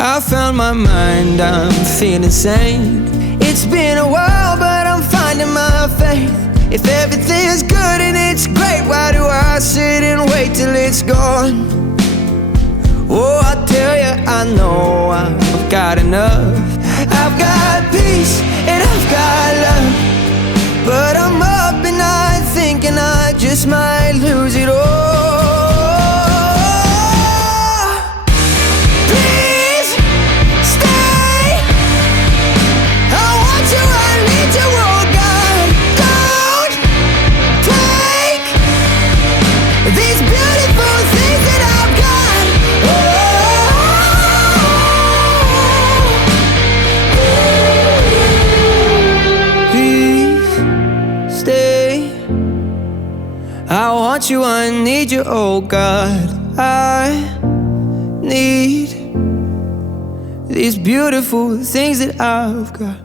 I found my mind, I'm feeling sane. It's been a while, but I'm finding my faith. If everything's good and it's great, why do I sit and wait till it's gone? Oh, I tell you, I know I've got enough. I've got peace and I've got love, but I'm up at night thinking I just might lose it all. Please stay. I want you, I need you, oh God. Don't take these beautiful things that I've got. Please stay. I want you, I need you, oh God. I need these beautiful things that I've got.